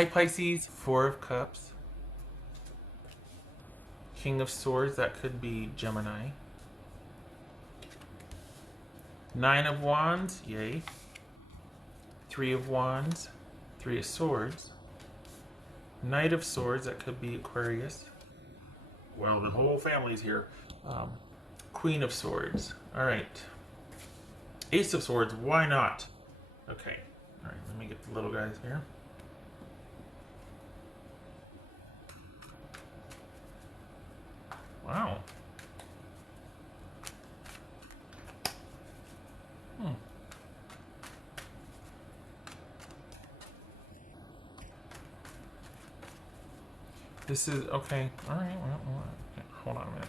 Hi Pisces, Four of Cups. King of Swords, that could be Gemini. Nine of Wands, yay. Three of Wands, Three of Swords. Knight of Swords, that could be Aquarius. Well, the whole family's here. Queen of Swords. All right. Ace of Swords, why not? Okay. All right, let me get the little guys here. Wow. This is, okay. All right, well, okay. Hold on a minute.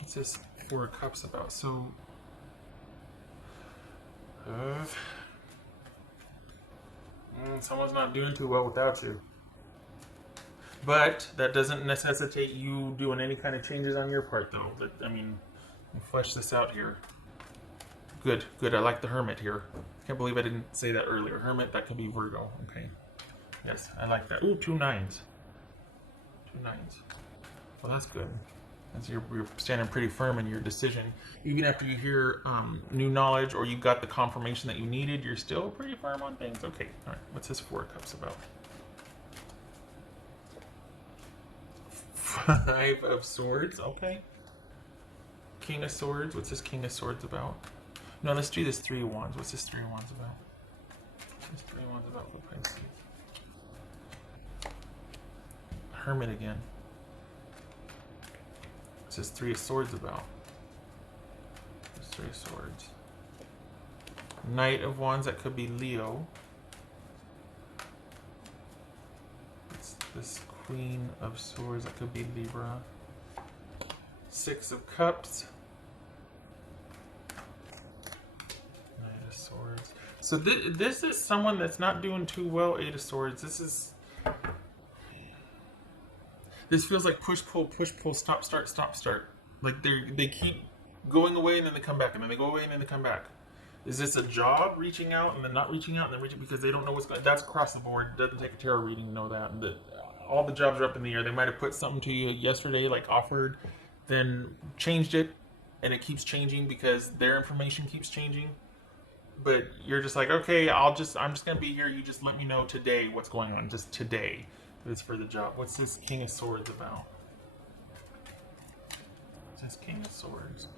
What's this Four of Cups about? So, someone's not doing too well without you. But that doesn't necessitate you doing any kind of changes on your part, though. But, I mean, flesh this out here. Good, good. I like the Hermit here. Can't believe I didn't say that earlier. Hermit, that could be Virgo. Okay. Yes, I like that. Ooh, 2 9s. 2 9s. Well, that's good. As you're standing pretty firm in your decision. Even after you hear new knowledge or you got the confirmation that you needed, you're still pretty firm on things. Okay, all right. What's this Four of Cups about? Five of Swords. Okay. King of Swords. What's this King of Swords about? No, let's do this Three of Wands. What's this Three of Wands about? What's this Three of Wands about for Pisces? Hermit again. What's this Three of Swords about? This Three of Swords. Knight of Wands, that could be Leo. It's this Queen of Swords, that could be Libra. Six of Cups. Knight of Swords. So this is someone that's not doing too well. Eight of Swords. This feels like push pull, stop start, stop start. Like they keep going away and then they come back, and then they go away and then they come back. Is this a job reaching out and then not reaching out and then reaching because they don't know what's going? That's across the board. It doesn't take a tarot reading to know that. All the jobs are up in the air. They might have put something to you yesterday, like offered, then changed it, and it keeps changing because their information keeps changing. But you're just like, okay, I'm just gonna be here. You just let me know today what's going on, just today. It's for the job. What's this King of Swords about? What's this King of Swords?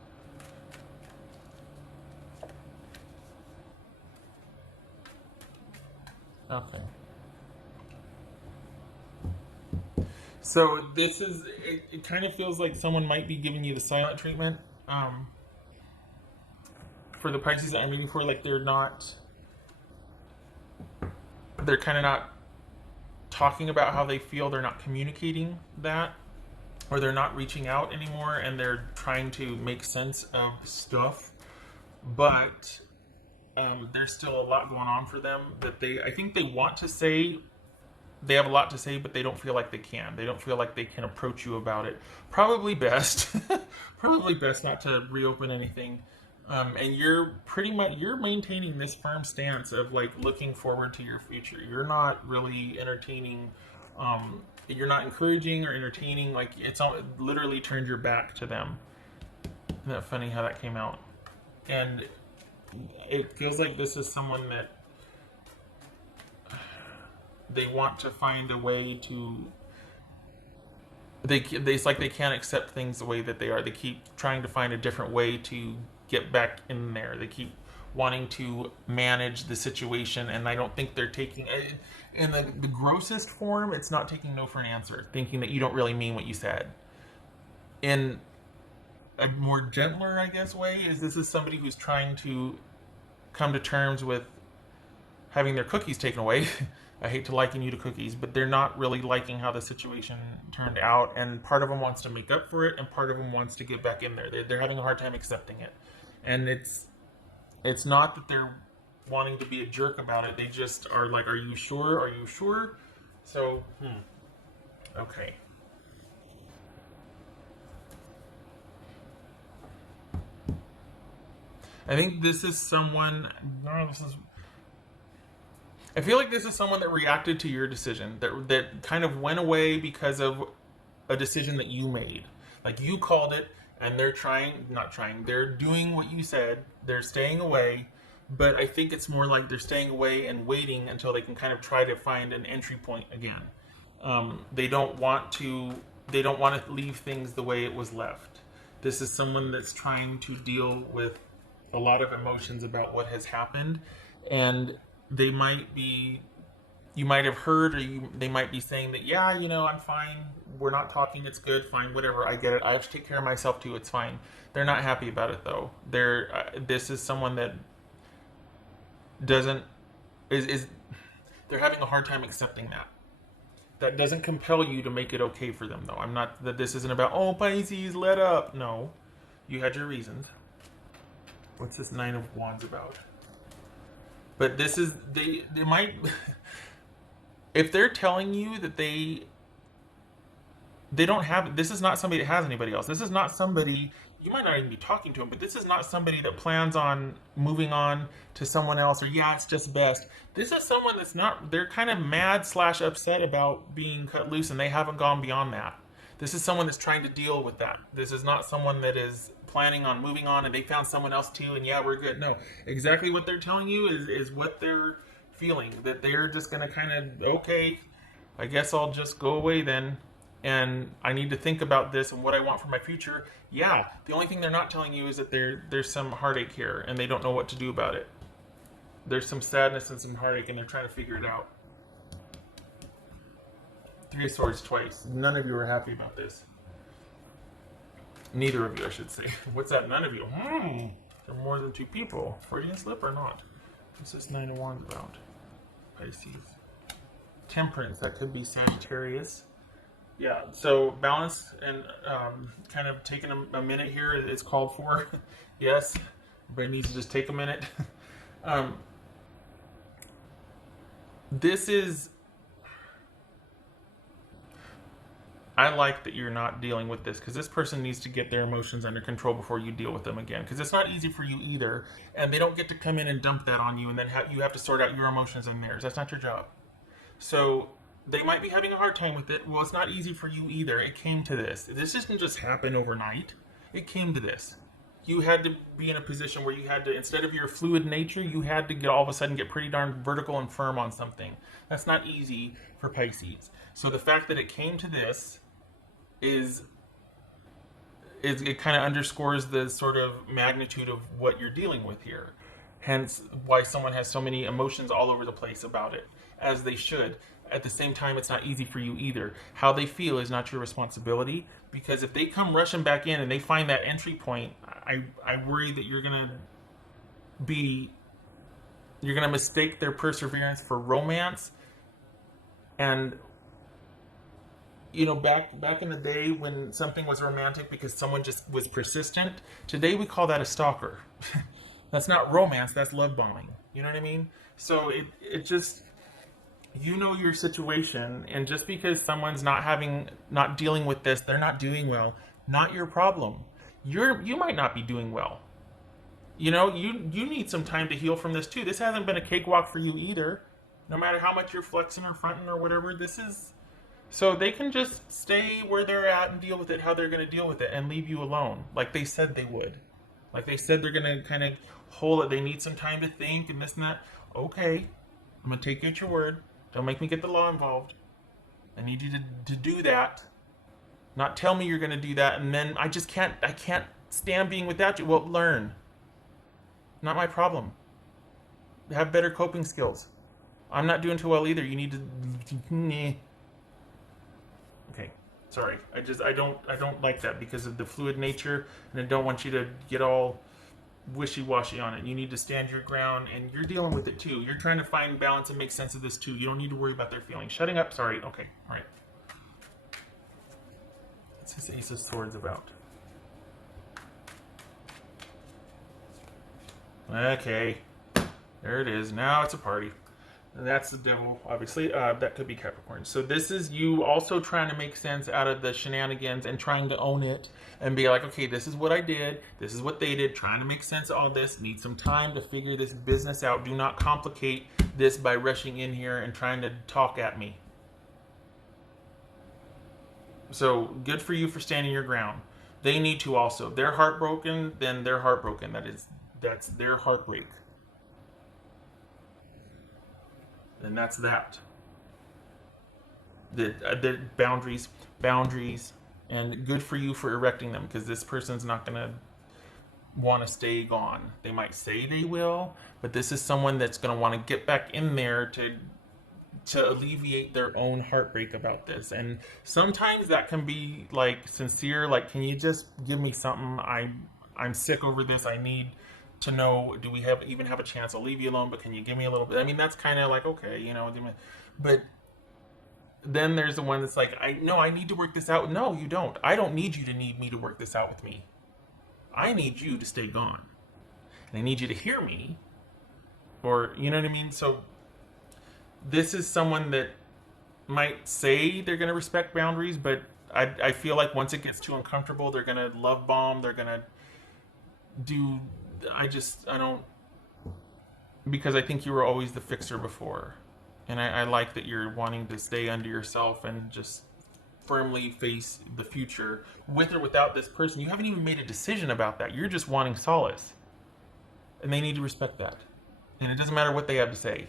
Okay. So this is, it kind of feels like someone might be giving you the silent treatment. For the Pisces that I'm reading for, like they're kind of not talking about how they feel, they're not communicating that, or they're not reaching out anymore, and they're trying to make sense of stuff. But there's still a lot going on for them that I think they want to say. They have a lot to say, but they don't feel like they can. They don't feel like they can approach you about it. Probably best, probably best not to reopen anything. And you're maintaining this firm stance of like looking forward to your future. You're not really entertaining. You're not encouraging or entertaining. Like it literally turned your back to them. Isn't that funny how that came out? And it feels like this is someone that they want to find a way to. It's like they can't accept things the way that they are. They keep trying to find a different way to get back in there. They keep wanting to manage the situation, and I don't think they're taking in the grossest form. It's not taking no for an answer, thinking that you don't really mean what you said. In a more gentler, I guess, way, this is somebody who's trying to come to terms with having their cookies taken away. I hate to liken you to cookies, but they're not really liking how the situation turned out, and part of them wants to make up for it, and part of them wants to get back in there. They're having a hard time accepting it, and it's not that they're wanting to be a jerk about it. They just are like, "Are you sure? Are you sure?" So, okay. I think this is someone. No, this is. I feel like this is someone that reacted to your decision, that kind of went away because of a decision that you made. Like you called it, and they're trying, not trying, they're doing what you said. They're staying away, but I think it's more like they're staying away and waiting until they can kind of try to find an entry point again. They don't want to. They don't want to leave things the way it was left. This is someone that's trying to deal with a lot of emotions about what has happened, and they might be, you might have heard, or they might be saying that, yeah, I'm fine, we're not talking, it's good, fine, whatever, I get it, I have to take care of myself too, it's fine. They're not happy about it though. This is someone that doesn't, is they're having a hard time accepting that. That doesn't compel you to make it okay for them though. I'm not, that this isn't about, oh, Pisces, let up. No, you had your reasons. What's this Nine of Wands about? But this is, they might, if they're telling you that they don't have, this is not somebody that has anybody else. This is not somebody, you might not even be talking to them, but this is not somebody that plans on moving on to someone else, or yeah, it's just best. This is someone that's not, they're kind of mad slash upset about being cut loose, and they haven't gone beyond that. This is someone that's trying to deal with that. This is not someone that is planning on moving on and they found someone else too, and yeah, we're good. No, exactly what they're telling you is what they're feeling, that they're just going to kind of, okay, I guess I'll just go away then, and I need to think about this and what I want for my future. Yeah, the only thing they're not telling you is that there's some heartache here and they don't know what to do about it. There's some sadness and some heartache and they're trying to figure it out. Three of Swords twice. None of you are happy about this. Neither of you, I should say. What's that? None of you. There are more than two people. Freudian slip or not? What's this Nine of Wands about? Pisces. Temperance. That could be Sagittarius. Yeah, so balance and kind of taking a minute here is called for. Yes, everybody needs to just take a minute. This is, I like that you're not dealing with this, because this person needs to get their emotions under control before you deal with them again, because it's not easy for you either, and they don't get to come in and dump that on you and then you have to sort out your emotions and theirs. That's not your job. So they might be having a hard time with it. Well, it's not easy for you either. It came to this. This didn't just happen overnight. It came to this. You had to be in a position where you had to, instead of your fluid nature, you had to get all of a sudden get pretty darn vertical and firm on something. That's not easy for Pisces. So the fact that it came to this is it kind of underscores the sort of magnitude of what you're dealing with here. Hence why someone has so many emotions all over the place about it, as they should. At the same time, it's not easy for you either. How they feel is not your responsibility, because if they come rushing back in and they find that entry point, I worry that you're gonna mistake their perseverance for romance. And back in the day when something was romantic because someone just was persistent, today we call that a stalker. That's not romance, that's love bombing. You know what I mean? So it just, your situation, and just because someone's not dealing with this, they're not doing well, not your problem. You might not be doing well. You need some time to heal from this too. This hasn't been a cakewalk for you either. No matter how much you're flexing or fronting or whatever, this is, so they can just stay where they're at and deal with it how they're going to deal with it and leave you alone, like they said they would. Like they said they're going to kind of hold it. They need some time to think and this and that. Okay, I'm going to take you at your word. Don't make me get the law involved. I need you to do that. Not tell me you're going to do that and then I can't stand being without you. Well, learn. Not my problem. Have better coping skills. I'm not doing too well either. You need to... Okay, sorry. I don't like that because of the fluid nature, and I don't want you to get all wishy-washy on it. You need to stand your ground, and you're dealing with it too. You're trying to find balance and make sense of this too. You don't need to worry about their feelings. Shutting up, sorry. Okay, all right. What's this Ace of Swords about? Okay, there it is. Now it's a party. And that's the devil, obviously. That could be Capricorn. So this is you also trying to make sense out of the shenanigans and trying to own it and be like, okay, this is what I did. This is what they did. Trying to make sense of all this. Need some time to figure this business out. Do not complicate this by rushing in here and trying to talk at me. So good for you for standing your ground. They need to also. If they're heartbroken, then they're heartbroken. That's their heartbreak. And that's that. The boundaries, and good for you for erecting them because this person's not gonna want to stay gone. They might say they will, but this is someone that's gonna want to get back in there to alleviate their own heartbreak about this. And sometimes that can be like sincere, like, can you just give me something? I'm sick over this. I need to know, do we have even have a chance? I'll leave you alone, but can you give me a little bit? I mean, that's kind of like, okay, give me, but then there's the one that's like, I need to work this out. No, you don't. I don't need you to need me to work this out with me. I need you to stay gone. And I need you to hear me. Or, you know what I mean? So this is someone that might say they're going to respect boundaries, but I feel like once it gets too uncomfortable, they're going to love bomb. They're going to do, I don't, because I think you were always the fixer before. And I like that you're wanting to stay under yourself and just firmly face the future with or without this person. You haven't even made a decision about that. You're just wanting solace. And they need to respect that. And it doesn't matter what they have to say.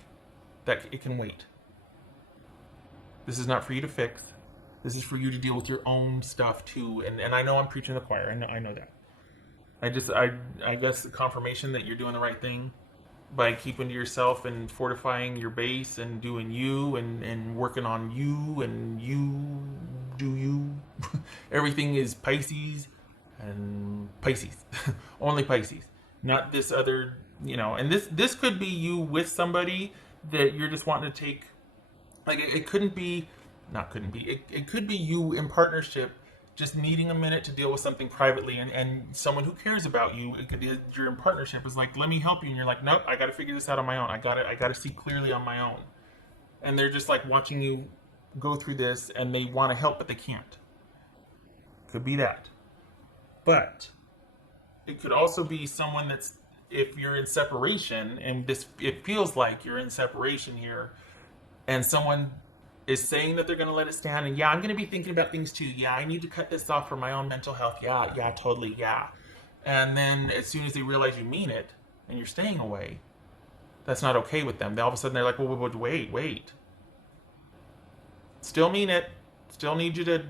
That it can wait. This is not for you to fix. This is for you to deal with your own stuff too. And I know I'm preaching to the choir. I know that. I guess the confirmation that you're doing the right thing by keeping to yourself and fortifying your base and doing you and working on you and you do you. Everything is Pisces and Pisces. Only Pisces. Not this other, and this could be you with somebody that you're just wanting to take, like it couldn't be, not couldn't be, it could be you in partnership just needing a minute to deal with something privately and someone who cares about you. It could be you're in partnership is like, let me help you, and you're like, nope, I got to figure this out on my own. I got to see clearly on my own. And they're just like watching you go through this, and they want to help, but they can't. Could be that. But it could also be someone that's, if you're in separation, and it feels like you're in separation here, and someone is saying that they're going to let it stand, and yeah, I'm going to be thinking about things too. Yeah, I need to cut this off for my own mental health. Yeah, totally, yeah. And then as soon as they realize you mean it, and you're staying away, that's not okay with them. All of a sudden they're like, well, wait. Still mean it. Still need you to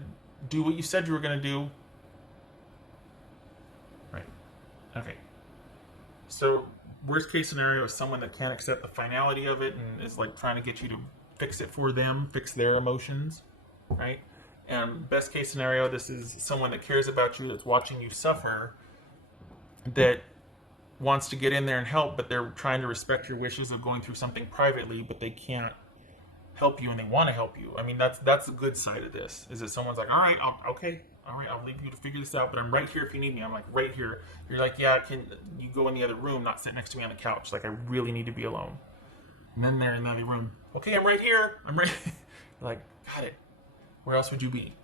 do what you said you were going to do. Right. Okay. So worst case scenario is someone that can't accept the finality of it and is like trying to get you to fix it for them, fix their emotions, right? And best case scenario, this is someone that cares about you, that's watching you suffer, that wants to get in there and help, but they're trying to respect your wishes of going through something privately, but they can't help you and they want to help you. I mean, that's the good side of this, is that someone's like, all right, I'll leave you to figure this out, but I'm right here if you need me. I'm like, right here. You're like, yeah, can you go in the other room, not sit next to me on the couch? Like, I really need to be alone. And then they're in the other room. Okay, I'm right here. I'm right. Like, got it. Where else would you be?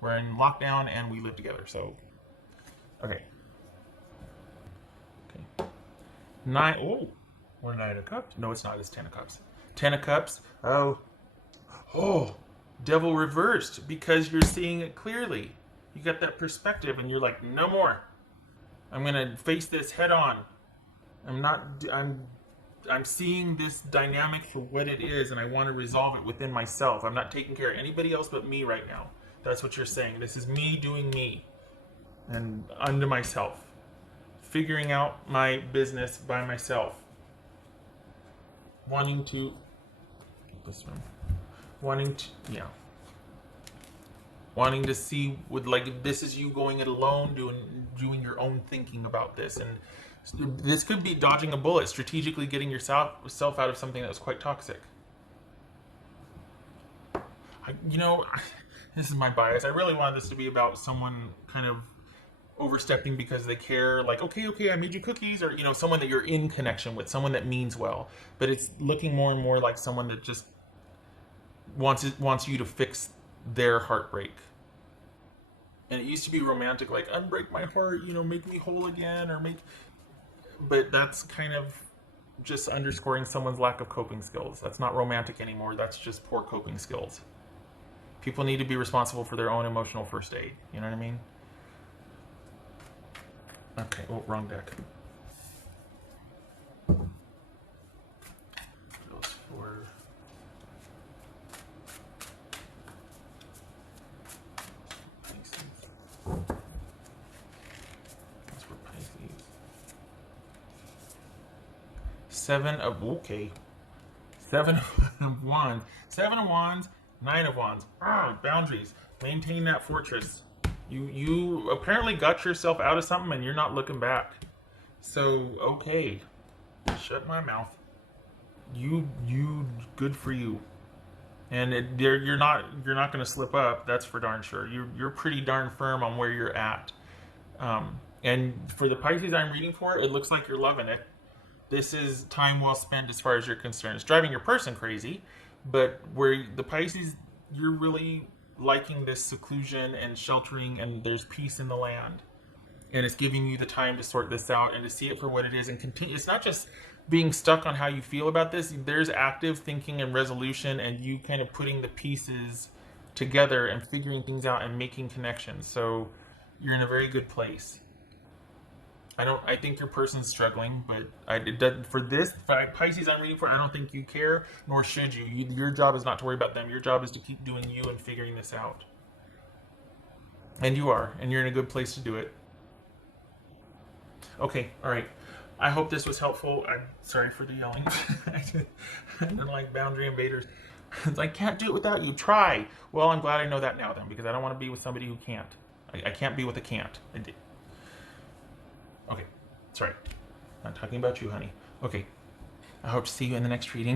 We're in lockdown and we live together. So, okay. Nine. Oh, or Nine of Cups? No, it's not. It's Ten of Cups. Ten of Cups. Oh, Devil reversed because you're seeing it clearly. You got that perspective, and you're like, no more. I'm gonna face this head on. I'm seeing this dynamic for what it is, and I want to resolve it within myself. I'm not taking care of anybody else but me right now. That's what you're saying. This is me doing me and unto myself. Figuring out my business by myself. Wanting to see with, like, this is you going it alone, doing your own thinking about this. And this could be dodging a bullet, strategically getting yourself out of something that was quite toxic. This is my bias. I really wanted this to be about someone kind of overstepping because they care, like, okay, I made you cookies, or someone that you're in connection with, someone that means well. But it's looking more and more like someone that just wants you to fix their heartbreak. And it used to be romantic, like unbreak my heart, make me whole again, or make. But that's kind of just underscoring someone's lack of coping skills. That's not romantic anymore. That's just poor coping skills. People need to be responsible for their own emotional first aid. You know what I mean? Okay. Oh, wrong deck. Those four. Those were Pisces. Seven of wands. Seven of wands. Nine of wands. Boundaries. Maintain that fortress. You apparently got yourself out of something and you're not looking back. So okay, shut my mouth. You good for you. And you're not going to slip up. That's for darn sure. You're pretty darn firm on where you're at. And for the Pisces I'm reading for, it looks like you're loving it. This is time well spent as far as you're concerned. It's driving your person crazy, but where the Pisces, you're really liking this seclusion and sheltering, and there's peace in the land. And it's giving you the time to sort this out and to see it for what it is and continue. It's not just being stuck on how you feel about this. There's active thinking and resolution, and you kind of putting the pieces together and figuring things out and making connections. So you're in a very good place. I think your person's struggling, but it doesn't, for this Pisces I'm reading for, I don't think you care, nor should you. Your job is not to worry about them. Your job is to keep doing you and figuring this out. And you are, and you're in a good place to do it. Okay, all right. I hope this was helpful. I'm sorry for the yelling. I don't like boundary invaders. I can't do it without you. Try. Well, I'm glad I know that now then, because I don't want to be with somebody who can't. I can't be with a can't. Okay, sorry. Not talking about you, honey. Okay, I hope to see you in the next reading.